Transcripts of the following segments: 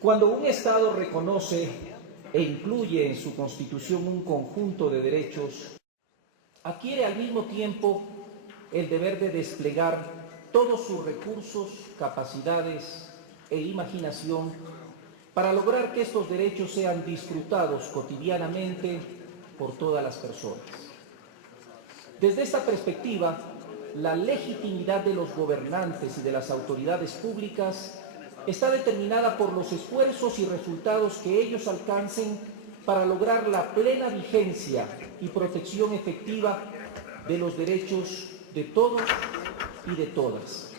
Cuando un Estado reconoce e incluye en su Constitución un conjunto de derechos, adquiere al mismo tiempo el deber de desplegar todos sus recursos, capacidades e imaginación para lograr que estos derechos sean disfrutados cotidianamente por todas las personas. Desde esta perspectiva, la legitimidad de los gobernantes y de las autoridades públicas está determinada por los esfuerzos y resultados que ellos alcancen para lograr la plena vigencia y protección efectiva de los derechos de todos y de todas.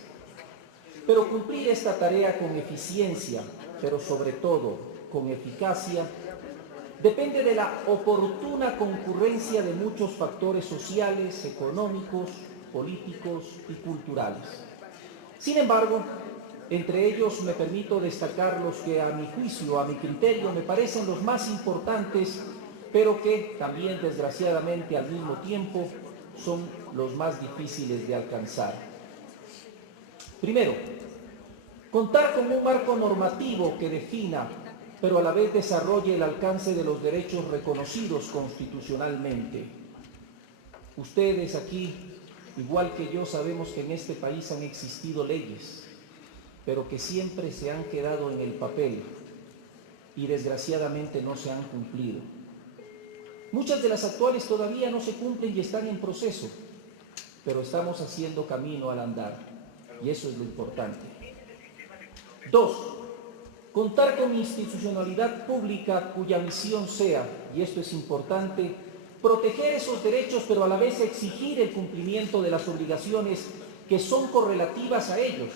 Pero cumplir esta tarea con eficiencia, pero sobre todo con eficacia, depende de la oportuna concurrencia de muchos factores sociales, económicos, políticos y culturales. Sin embargo, entre ellos me permito destacar los que a mi juicio, a mi criterio, me parecen los más importantes, pero que también desgraciadamente al mismo tiempo son los más difíciles de alcanzar. Primero, contar con un marco normativo que defina, pero a la vez desarrolle el alcance de los derechos reconocidos constitucionalmente. Ustedes aquí, igual que yo, sabemos que en este país han existido leyes, pero que siempre se han quedado en el papel y desgraciadamente no se han cumplido. Muchas de las actuales todavía no se cumplen y están en proceso, pero estamos haciendo camino al andar, y eso es lo importante. 2. Contar con institucionalidad pública cuya misión sea, y esto es importante, proteger esos derechos, pero a la vez exigir el cumplimiento de las obligaciones que son correlativas a ellos,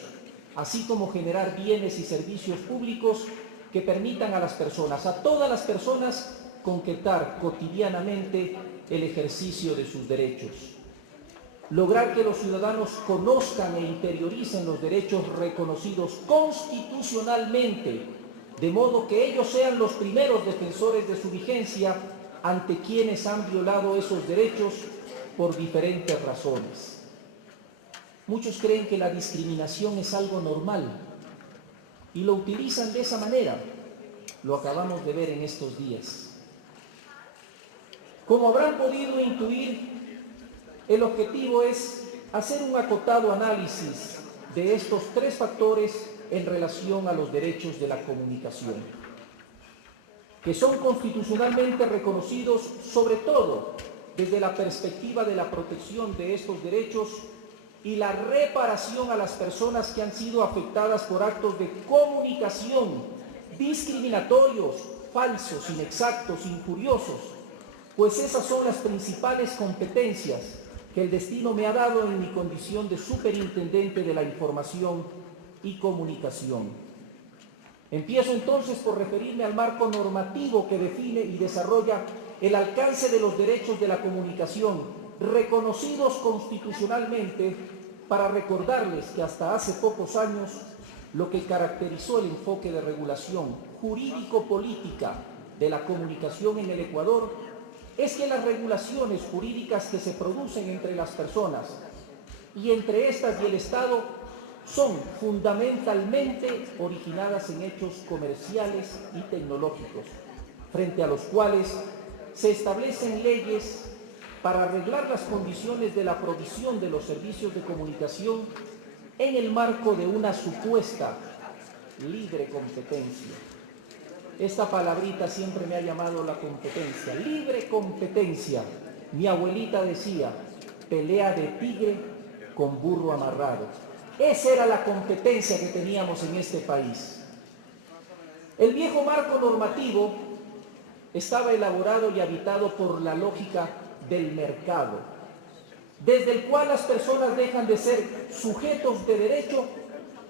así como generar bienes y servicios públicos que permitan a las personas, a todas las personas, concretar cotidianamente el ejercicio de sus derechos. Lograr que los ciudadanos conozcan e interioricen los derechos reconocidos constitucionalmente, de modo que ellos sean los primeros defensores de su vigencia ante quienes han violado esos derechos por diferentes razones. Muchos creen que la discriminación es algo normal y lo utilizan de esa manera. Lo acabamos de ver en estos días. Como habrán podido intuir, el objetivo es hacer un acotado análisis de estos tres factores en relación a los derechos de la comunicación, que son constitucionalmente reconocidos sobre todo desde la perspectiva de la protección de estos derechos y la reparación a las personas que han sido afectadas por actos de comunicación discriminatorios, falsos, inexactos, injuriosos, pues esas son las principales competencias que el destino me ha dado en mi condición de superintendente de la información y comunicación. Empiezo entonces por referirme al marco normativo que define y desarrolla el alcance de los derechos de la comunicación reconocidos constitucionalmente, para recordarles que hasta hace pocos años lo que caracterizó el enfoque de regulación jurídico-política de la comunicación en el Ecuador es que las regulaciones jurídicas que se producen entre las personas y entre estas y el Estado son fundamentalmente originadas en hechos comerciales y tecnológicos, frente a los cuales se establecen leyes para arreglar las condiciones de la provisión de los servicios de comunicación en el marco de una supuesta libre competencia. Esta palabrita siempre me ha llamado la competencia, libre competencia. Mi abuelita decía, pelea de tigre con burro amarrado. Esa era la competencia que teníamos en este país. El viejo marco normativo estaba elaborado y habitado por la lógica del mercado, desde el cual las personas dejan de ser sujetos de derecho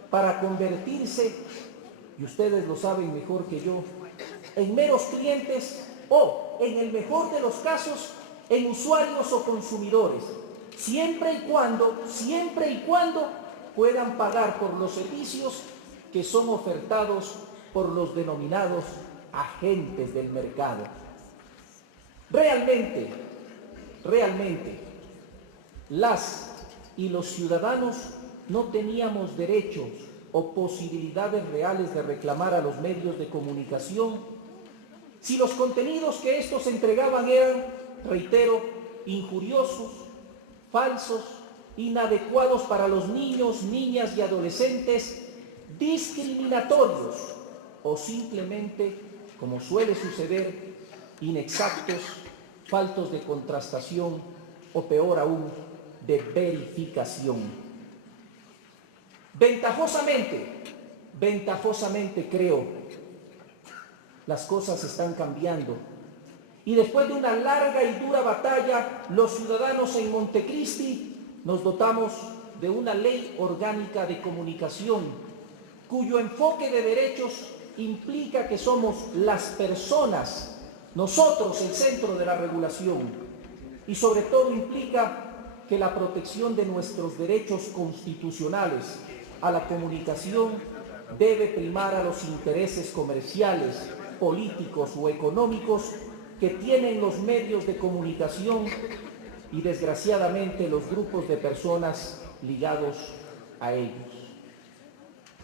para convertirse, y ustedes lo saben mejor que yo, en meros clientes o, en el mejor de los casos, en usuarios o consumidores, siempre y cuando puedan pagar por los servicios que son ofertados por los denominados agentes del mercado. Realmente, las y los ciudadanos no teníamos derechos o posibilidades reales de reclamar a los medios de comunicación si los contenidos que estos entregaban eran, reitero, injuriosos, falsos, inadecuados para los niños, niñas y adolescentes, discriminatorios o simplemente, como suele suceder, inexactos, faltos de contrastación o peor aún, de verificación. Ventajosamente creo, las cosas están cambiando y después de una larga y dura batalla, los ciudadanos en Montecristi nos dotamos de una ley orgánica de comunicación cuyo enfoque de derechos implica que somos las personas, nosotros el centro de la regulación, y sobre todo implica que la protección de nuestros derechos constitucionales a la comunicación debe primar a los intereses comerciales, políticos o económicos que tienen los medios de comunicación y desgraciadamente los grupos de personas ligados a ellos.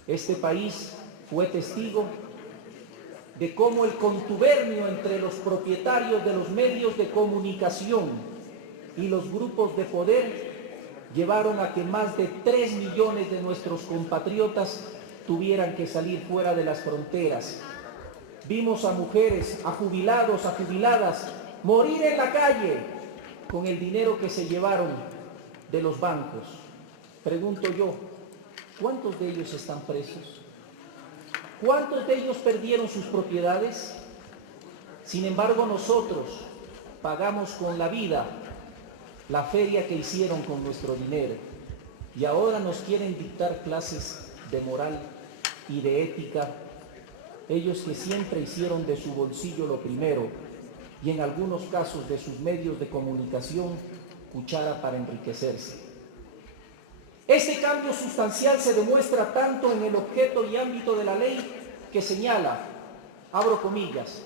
Este país fue testigo de cómo el contubernio entre los propietarios de los medios de comunicación y los grupos de poder llevaron a que más de 3 millones de nuestros compatriotas tuvieran que salir fuera de las fronteras. Vimos a mujeres, a jubilados, a jubiladas morir en la calle con el dinero que se llevaron de los bancos. Pregunto yo, ¿cuántos de ellos están presos? ¿Cuántos de ellos perdieron sus propiedades? Sin embargo, nosotros pagamos con la vida la feria que hicieron con nuestro dinero y ahora nos quieren dictar clases de moral y de ética, ellos que siempre hicieron de su bolsillo lo primero y en algunos casos de sus medios de comunicación cuchara para enriquecerse. Este cambio sustancial se demuestra tanto en el objeto y ámbito de la ley que señala, abro comillas,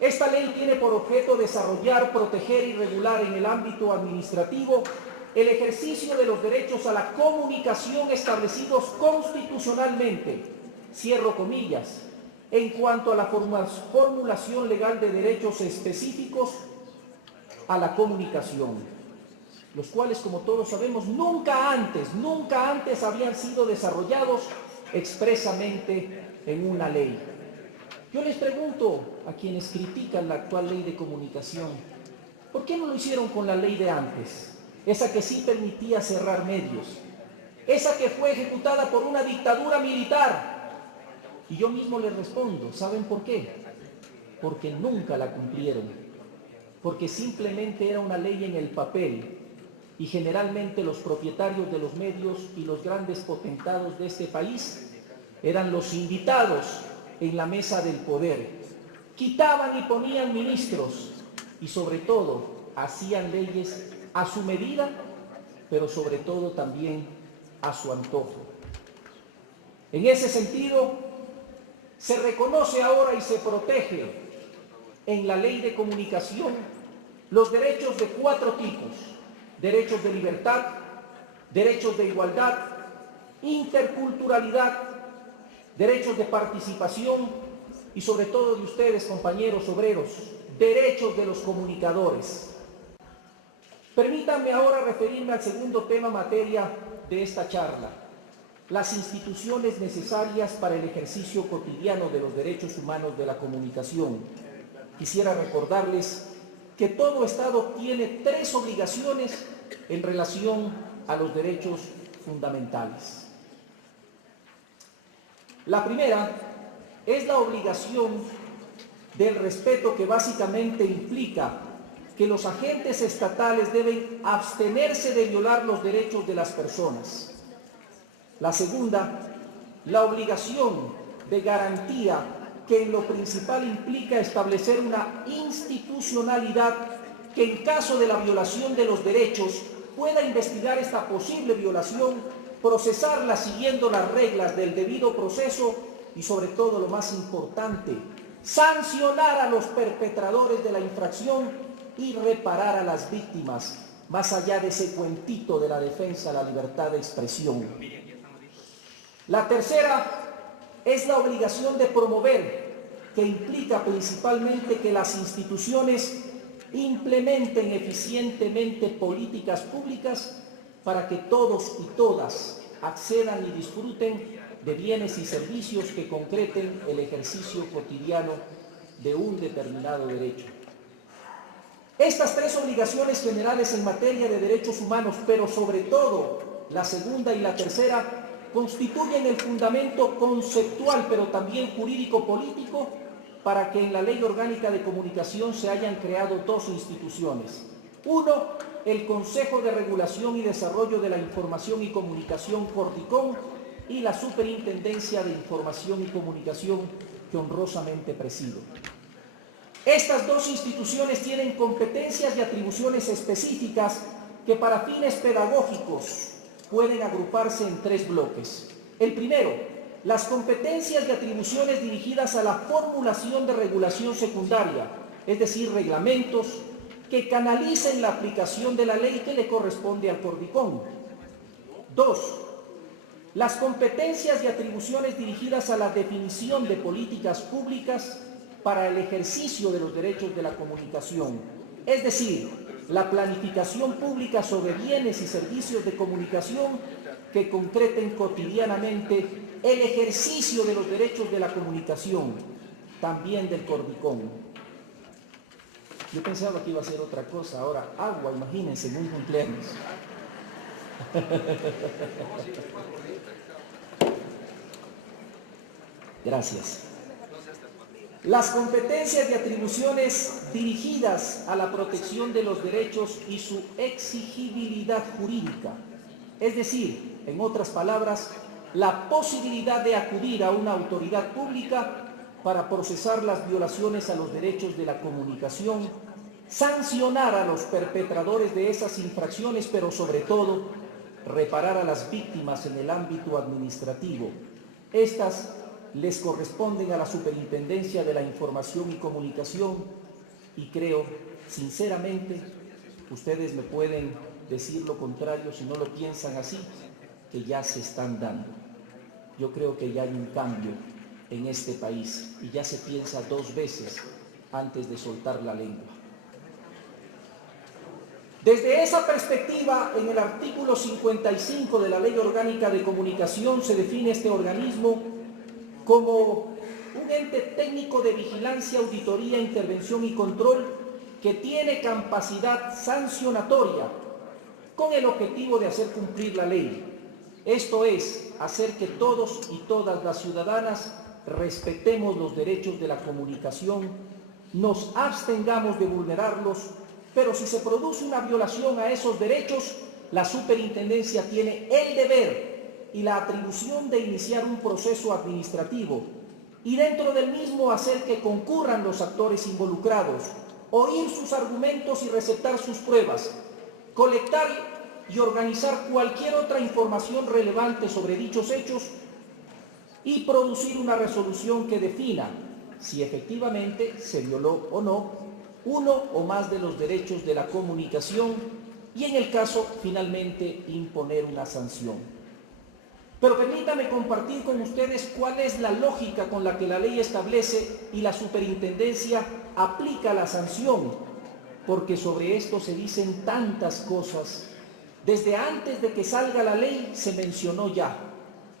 esta ley tiene por objeto desarrollar, proteger y regular en el ámbito administrativo el ejercicio de los derechos a la comunicación establecidos constitucionalmente, cierro comillas, en cuanto a la formulación legal de derechos específicos a la comunicación, los cuales, como todos sabemos, nunca antes habían sido desarrollados expresamente en una ley. Yo les pregunto a quienes critican la actual ley de comunicación, ¿por qué no lo hicieron con la ley de antes? Esa que sí permitía cerrar medios, esa que fue ejecutada por una dictadura militar. Y yo mismo les respondo, ¿saben por qué? Porque nunca la cumplieron, porque simplemente era una ley en el papel y generalmente los propietarios de los medios y los grandes potentados de este país eran los invitados en la mesa del poder. Quitaban y ponían ministros y sobre todo hacían leyes a su medida, pero sobre todo también a su antojo. En ese sentido, se reconoce ahora y se protege en la ley de comunicación los derechos de 4 tipos: derechos de libertad, derechos de igualdad, interculturalidad, derechos de participación y sobre todo de ustedes, compañeros obreros, derechos de los comunicadores. Permítanme ahora referirme al segundo tema materia de esta charla: las instituciones necesarias para el ejercicio cotidiano de los derechos humanos de la comunicación. Quisiera recordarles que todo Estado tiene 3 obligaciones en relación a los derechos fundamentales. La primera es la obligación del respeto, que básicamente implica que los agentes estatales deben abstenerse de violar los derechos de las personas. La segunda, la obligación de garantía, que en lo principal implica establecer una institucionalidad que en caso de la violación de los derechos pueda investigar esta posible violación, procesarla siguiendo las reglas del debido proceso y, sobre todo, lo más importante, sancionar a los perpetradores de la infracción y reparar a las víctimas, más allá de ese cuentito de la defensa a la libertad de expresión. La tercera es la obligación de promover, que implica principalmente que las instituciones implementen eficientemente políticas públicas para que todos y todas accedan y disfruten de bienes y servicios que concreten el ejercicio cotidiano de un determinado derecho. Estas tres obligaciones generales en materia de derechos humanos, pero sobre todo la segunda y la tercera, constituyen el fundamento conceptual, pero también jurídico-político, para que en la Ley Orgánica de Comunicación se hayan creado dos instituciones. Uno, el Consejo de Regulación y Desarrollo de la Información y Comunicación, Corticom, y la Superintendencia de Información y Comunicación, que honrosamente presido. Estas dos instituciones tienen competencias y atribuciones específicas que para fines pedagógicos pueden agruparse en tres bloques. El primero, las competencias y atribuciones dirigidas a la formulación de regulación secundaria, es decir, reglamentos que canalicen la aplicación de la ley que le corresponde al Corticom. Dos, las competencias y atribuciones dirigidas a la definición de políticas públicas para el ejercicio de los derechos de la comunicación, es decir, la planificación pública sobre bienes y servicios de comunicación que concreten cotidianamente el ejercicio de los derechos de la comunicación, también del Corticom. Yo pensaba que iba a ser otra cosa, ahora agua, imagínense, en un cumpleaños. Gracias. Las competencias y atribuciones dirigidas a la protección de los derechos y su exigibilidad jurídica, es decir, en otras palabras, la posibilidad de acudir a una autoridad pública para procesar las violaciones a los derechos de la comunicación, sancionar a los perpetradores de esas infracciones, pero sobre todo, reparar a las víctimas en el ámbito administrativo. Estas les corresponden a la Superintendencia de la Información y Comunicación y creo, sinceramente, ustedes me pueden decir lo contrario si no lo piensan así, que ya se están dando. Yo creo que ya hay un cambio en este país y ya se piensa dos veces antes de soltar la lengua. Desde esa perspectiva, en el artículo 55 de la Ley Orgánica de Comunicación se define este organismo como un ente técnico de vigilancia, auditoría, intervención y control que tiene capacidad sancionatoria con el objetivo de hacer cumplir la ley. Esto es, hacer que todos y todas las ciudadanas respetemos los derechos de la comunicación, nos abstengamos de vulnerarlos, pero si se produce una violación a esos derechos, la Superintendencia tiene el deber y la atribución de iniciar un proceso administrativo y dentro del mismo hacer que concurran los actores involucrados, oír sus argumentos y receptar sus pruebas, colectar y organizar cualquier otra información relevante sobre dichos hechos y producir una resolución que defina si efectivamente se violó o no uno o más de los derechos de la comunicación y en el caso finalmente imponer una sanción. Pero permítame compartir con ustedes cuál es la lógica con la que la ley establece y la Superintendencia aplica la sanción, porque sobre esto se dicen tantas cosas. Desde antes de que salga la ley se mencionó ya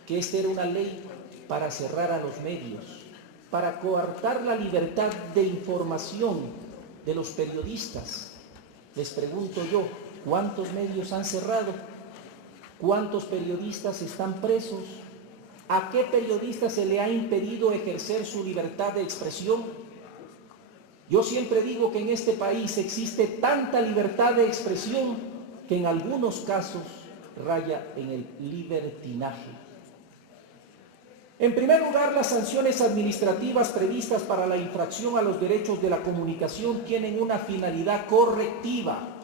que esta era una ley para cerrar a los medios, para coartar la libertad de información de los periodistas. Les pregunto yo, ¿cuántos medios han cerrado? ¿Cuántos periodistas están presos? ¿A qué periodista se le ha impedido ejercer su libertad de expresión? Yo siempre digo que en este país existe tanta libertad de expresión que en algunos casos raya en el libertinaje. En primer lugar, las sanciones administrativas previstas para la infracción a los derechos de la comunicación tienen una finalidad correctiva.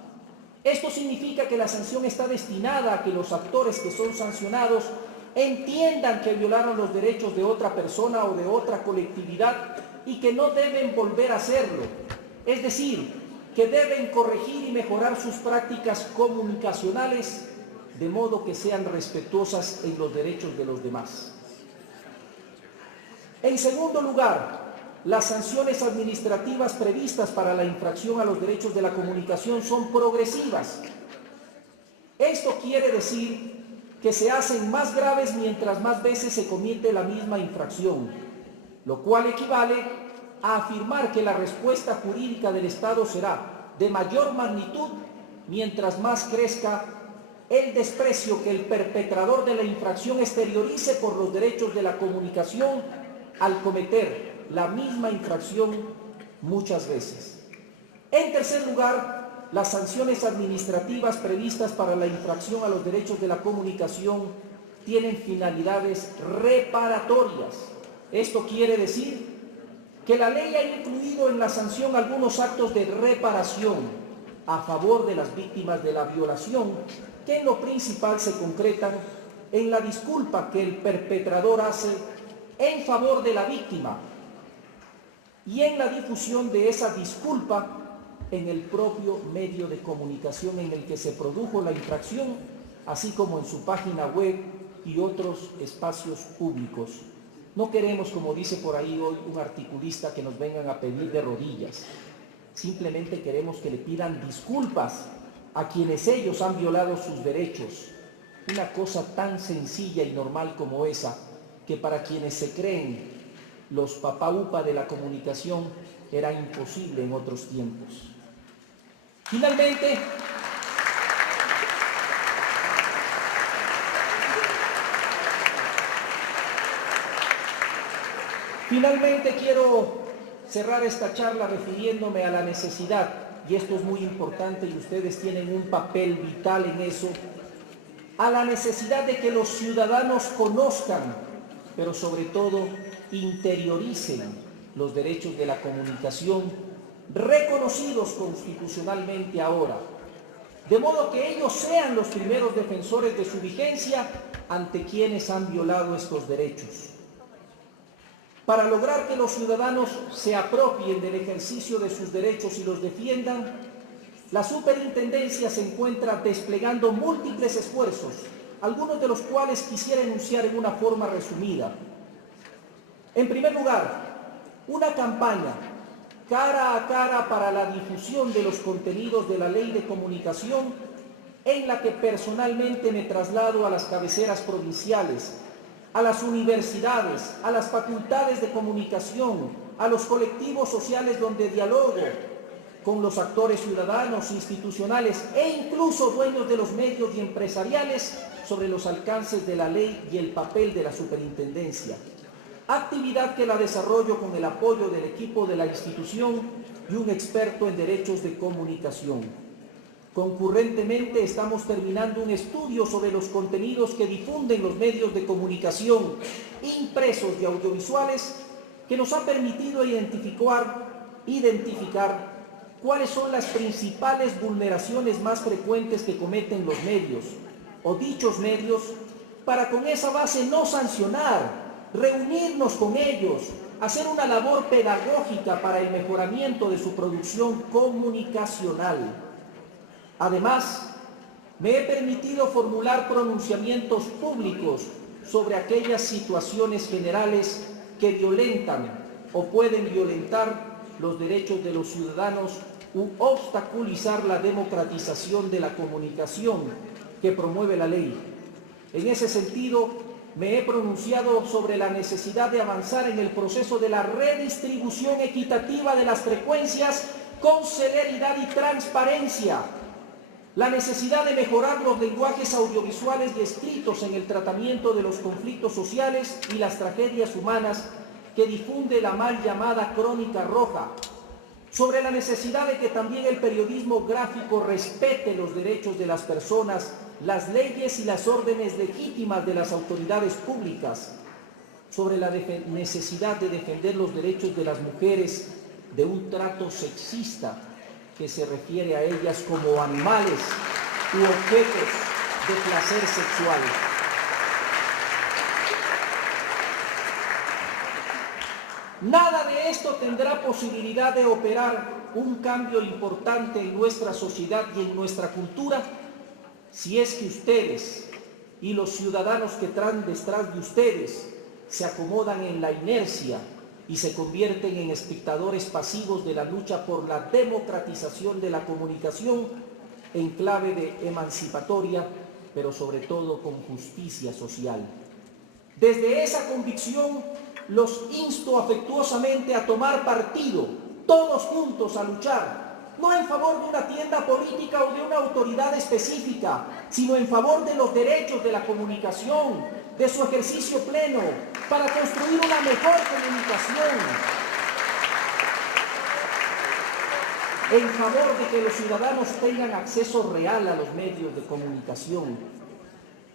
Esto significa que la sanción está destinada a que los actores que son sancionados entiendan que violaron los derechos de otra persona o de otra colectividad y que no deben volver a hacerlo. Es decir, que deben corregir y mejorar sus prácticas comunicacionales de modo que sean respetuosas en los derechos de los demás. En segundo lugar, las sanciones administrativas previstas para la infracción a los derechos de la comunicación son progresivas. Esto quiere decir que se hacen más graves mientras más veces se comete la misma infracción, lo cual equivale a afirmar que la respuesta jurídica del Estado será de mayor magnitud mientras más crezca el desprecio que el perpetrador de la infracción exteriorice por los derechos de la comunicación al cometer la misma infracción muchas veces. En tercer lugar, las sanciones administrativas previstas para la infracción a los derechos de la comunicación tienen finalidades reparatorias. Esto quiere decir que la ley ha incluido en la sanción algunos actos de reparación a favor de las víctimas de la violación, que en lo principal se concretan en la disculpa que el perpetrador hace en favor de la víctima y en la difusión de esa disculpa en el propio medio de comunicación en el que se produjo la infracción, así como en su página web y otros espacios públicos. No queremos, como dice por ahí hoy un articulista, que nos vengan a pedir de rodillas. Simplemente queremos que le pidan disculpas a quienes ellos han violado sus derechos. Una cosa tan sencilla y normal como esa, que para quienes se creen los papaupa de la comunicación era imposible en otros tiempos. Finalmente quiero cerrar esta charla refiriéndome a la necesidad, y esto es muy importante y ustedes tienen un papel vital en eso, a la necesidad de que los ciudadanos conozcan, pero sobre todo interioricen los derechos de la comunicación reconocidos constitucionalmente ahora, de modo que ellos sean los primeros defensores de su vigencia ante quienes han violado estos derechos. Para lograr que los ciudadanos se apropien del ejercicio de sus derechos y los defiendan, la Superintendencia se encuentra desplegando múltiples esfuerzos, algunos de los cuales quisiera enunciar en una forma resumida. En primer lugar, una campaña cara a cara para la difusión de los contenidos de la Ley de Comunicación, en la que personalmente me traslado a las cabeceras provinciales, a las universidades, a las facultades de comunicación, a los colectivos sociales donde dialogo con los actores ciudadanos, institucionales e incluso dueños de los medios y empresariales sobre los alcances de la ley y el papel de la superintendencia. Actividad que la desarrollo con el apoyo del equipo de la institución y un experto en derechos de comunicación. Concurrentemente estamos terminando un estudio sobre los contenidos que difunden los medios de comunicación impresos y audiovisuales, que nos ha permitido identificar cuáles son las principales vulneraciones más frecuentes que cometen los medios o dichos medios, para con esa base no sancionar, reunirnos con ellos, hacer una labor pedagógica para el mejoramiento de su producción comunicacional. Además, me he permitido formular pronunciamientos públicos sobre aquellas situaciones generales que violentan o pueden violentar los derechos de los ciudadanos u obstaculizar la democratización de la comunicación que promueve la ley. En ese sentido, me he pronunciado sobre la necesidad de avanzar en el proceso de la redistribución equitativa de las frecuencias con celeridad y transparencia, la necesidad de mejorar los lenguajes audiovisuales y escritos en el tratamiento de los conflictos sociales y las tragedias humanas que difunde la mal llamada Crónica Roja, sobre la necesidad de que también el periodismo gráfico respete los derechos de las personas, las leyes y las órdenes legítimas de las autoridades públicas, sobre la necesidad de defender los derechos de las mujeres de un trato sexista que se refiere a ellas como animales u objetos de placer sexual. Nada de esto tendrá posibilidad de operar un cambio importante en nuestra sociedad y en nuestra cultura si es que ustedes y los ciudadanos que traen detrás de ustedes se acomodan en la inercia y se convierten en espectadores pasivos de la lucha por la democratización de la comunicación en clave de emancipatoria, pero sobre todo con justicia social. Desde esa convicción, los insto afectuosamente a tomar partido, todos juntos a luchar, no en favor de una tienda política o de una autoridad específica, sino en favor de los derechos de la comunicación, de su ejercicio pleno, para construir una mejor comunicación, en favor de que los ciudadanos tengan acceso real a los medios de comunicación.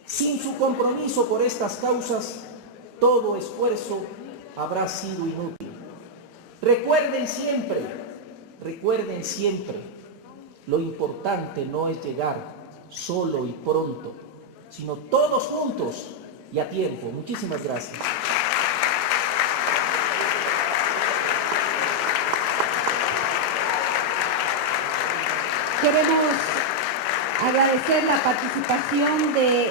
Sin su compromiso por estas causas, todo esfuerzo habrá sido inútil. Recuerden siempre, lo importante no es llegar solo y pronto, sino todos juntos y a tiempo. Muchísimas gracias. Queremos agradecer la participación de